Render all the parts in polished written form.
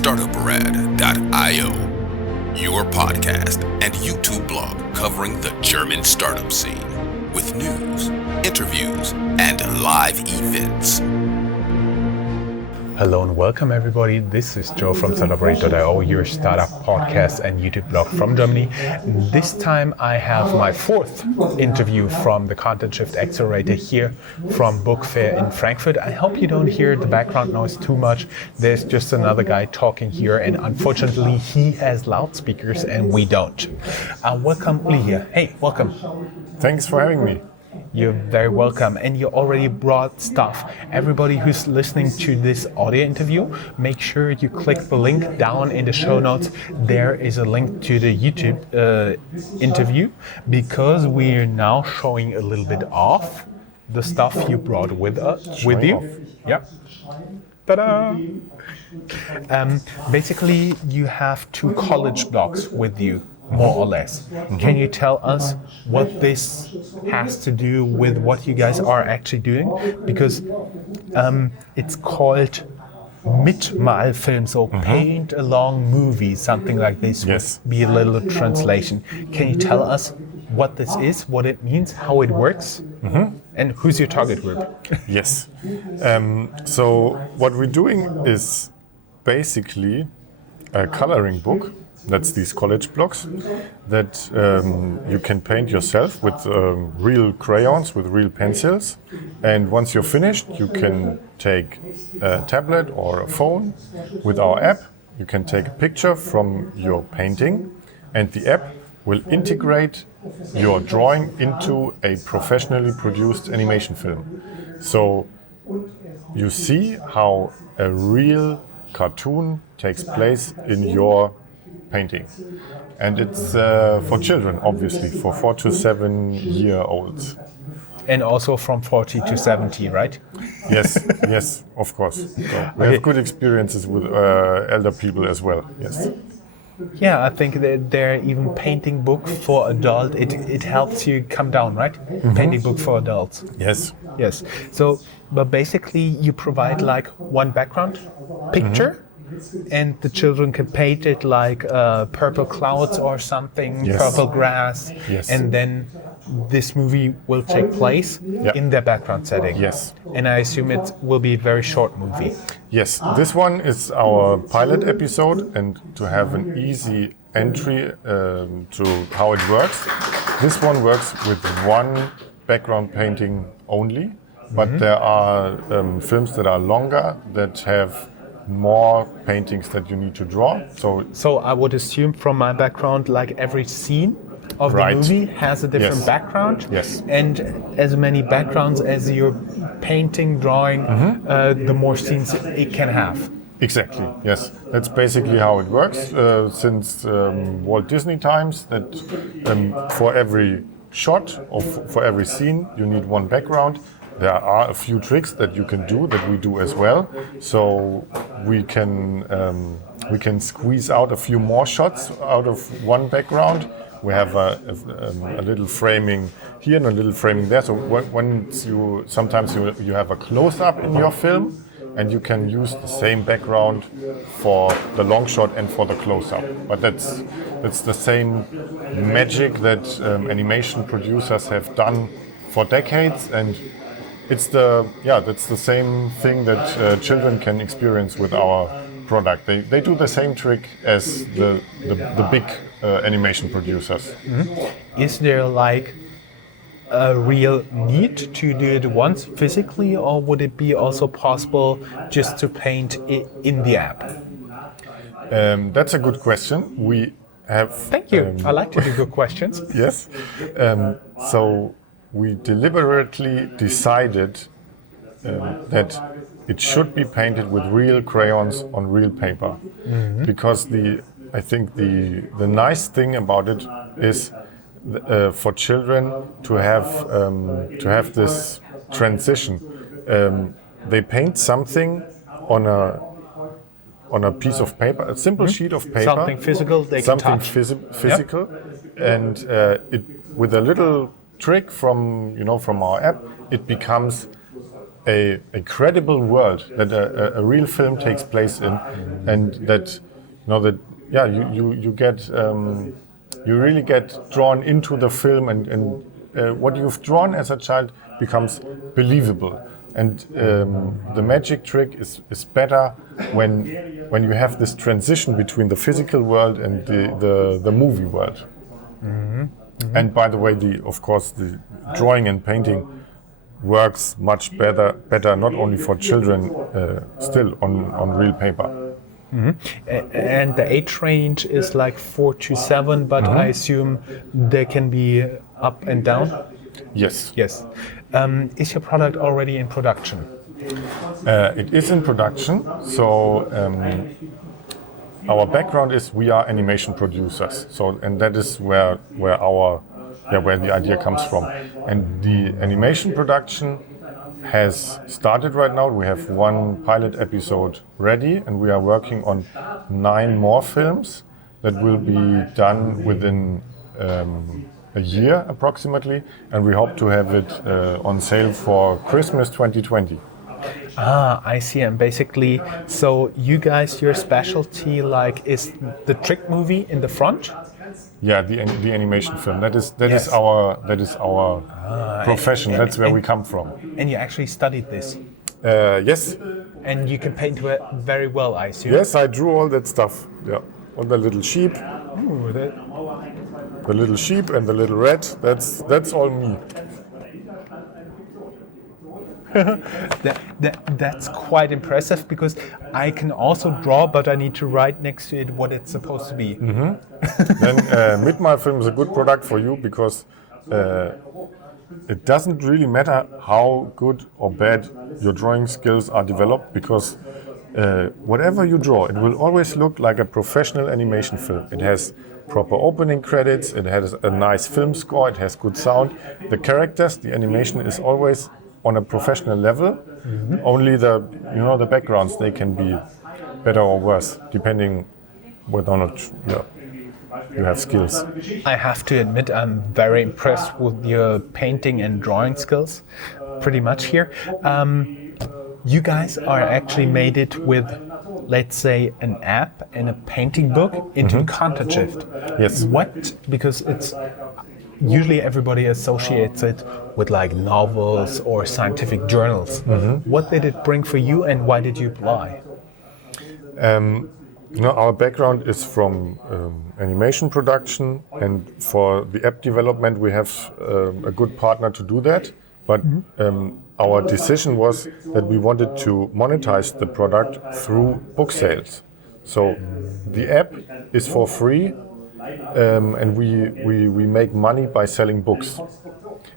Startuprad.io, your podcast and YouTube blog covering the German startup scene with news, interviews, and live events. Hello and welcome everybody. This is Joe from Startuprad.io, your startup podcast and YouTube blog from Germany. This time I have my fourth interview from the Content Shift Accelerator here from Book Fair in Frankfurt. I hope you don't hear the background noise too much. There's just another guy talking here and unfortunately he has loudspeakers and we don't. Welcome Uli here. Hey, welcome. Thanks for having me. You're very welcome, and you already brought stuff. Everybody who's listening to this audio interview, make sure you click the link down in the show notes. There is a link to the YouTube interview, because we're now showing a little bit of the stuff you brought with you. Yep. Ta-da! Basically, you have two college blocks with you, more or less. Mm-hmm. Can you tell us what this has to do with what you guys are actually doing? Because it's called Mitmalfilm, so paint along movie, something like this. Yes. Would be a little translation. Can you tell us what this is, what it means, how it works, and who's your target group? Yes. So what we're doing is basically a coloring book. That's these college blocks that you can paint yourself with real crayons, with real pencils. And once you're finished, you can take a tablet or a phone with our app. You can take a picture from your painting, and the app will integrate your drawing into a professionally produced animation film. So you see how a real cartoon takes place in your painting. And it's for children, obviously, for 4 to 7 year olds. And also from 40 to 70, right? Yes, yes, of course. So we have good experiences with elder people as well, yes. Yeah, I think that they're even painting book for adult. It helps you come down, right? Painting book for adults. Yes. Yes. So, but basically you provide like one background picture, and the children can paint it like purple clouds or something, yes. Purple grass, yes. And then this movie will take place in their background setting. Yes. And I assume it will be a very short movie. Yes, this one is our pilot episode, and to have an easy entry to how it works, this one works with one background painting only, but there are films that are longer that have more paintings that you need to draw. So I would assume from my background, like every scene of the movie has a different background. Yes. And as many backgrounds as your painting, drawing, the more scenes it can have. Exactly, yes. That's basically how it works since Walt Disney times, that for every shot or for every scene you need one background. There are a few tricks that you can do, that we do as well. So we can squeeze out a few more shots out of one background. We have a little framing here and a little framing there. So sometimes you have a close-up in your film, and you can use the same background for the long shot and for the close-up. But that's the same magic that animation producers have done for decades, and that's the same thing that children can experience with our product. They do the same trick as the big animation producers. Is there like a real need to do it once physically, or would it be also possible just to paint in the app? That's a good question. We have. Thank you. I like to do good questions. Yes. So we deliberately decided that it should be painted with real crayons on real paper, because I think the nice thing about it is for children to have this transition. They paint something on a piece of paper, a simple sheet of paper, something physical they can touch. Physical, and it with a little trick from our app, it becomes a credible world that a real film takes place in, and that you get you really get drawn into the film, and what you've drawn as a child becomes believable. And the magic trick is better when you have this transition between the physical world and the movie world. Mm-hmm. Mm-hmm. And by the way, of course, the drawing and painting works much better not only for children, still on real paper. Mm-hmm. And the age range is like 4 to 7, but I assume there can be up and down? Yes. Yes. Is your product already in production? It is in production. So our background is we are animation producers. So, and that is where the idea comes from. And the animation production has started right now. We have 1 pilot episode ready, and we are working on 9 more films that will be done within a year approximately, and we hope to have it on sale for Christmas 2020. Ah, I see. And basically, so you guys, your specialty is the trick movie in the front? Yeah, the animation film. That is our profession. That's where we come from. And you actually studied this? Yes. And you can paint it very well, I assume? Yes, I drew all that stuff. Yeah, on the little sheep. Ooh, The little sheep and the little rat. That's all me. That's quite impressive, because I can also draw, but I need to write next to it what it's supposed to be. Mm-hmm. Then Mitmalfilm is a good product for you, because it doesn't really matter how good or bad your drawing skills are developed, because whatever you draw, it will always look like a professional animation film. It has proper opening credits, it has a nice film score, it has good sound. The characters, the animation is always on a professional level. Mm-hmm. Only the backgrounds, they can be better or worse depending whether or not you have skills. I have to admit, I'm very impressed with your painting and drawing skills, pretty much here. You guys are actually made it with, let's say, an app and a painting book into content shift. Yes. Because it's usually everybody associates it with novels or scientific journals. Mm-hmm. What did it bring for you, and why did you apply? Our background is from animation production, and for the app development we have a good partner to do that. But our decision was that we wanted to monetize the product through book sales. So the app is for free, and we make money by selling books.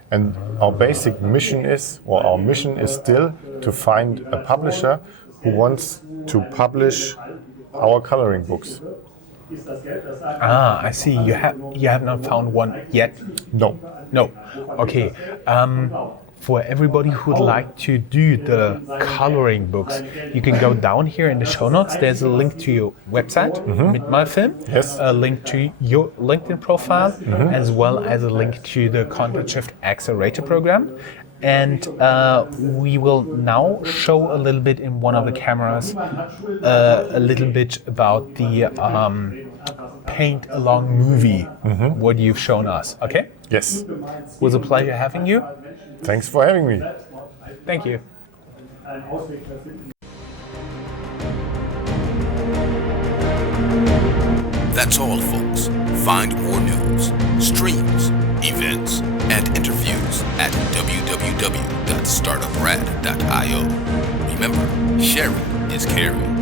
And our mission is still to find a publisher who wants to publish our coloring books. Ah, I see. You have not found one yet? No. Okay. For everybody who would like to do the coloring books, you can go down here in the show notes. There's a link to your website, Mitmalfilm, yes. A link to your LinkedIn profile, as well as a link to the Content Shift Accelerator program. And we will now show a little bit in one of the cameras a little bit about the paint along movie, what you've shown us. Okay? Yes. It was a pleasure having you. Thanks for having me. Thank you. That's all, folks. Find more news, streams, events, and interviews at www.startuprad.io. Remember, sharing is caring.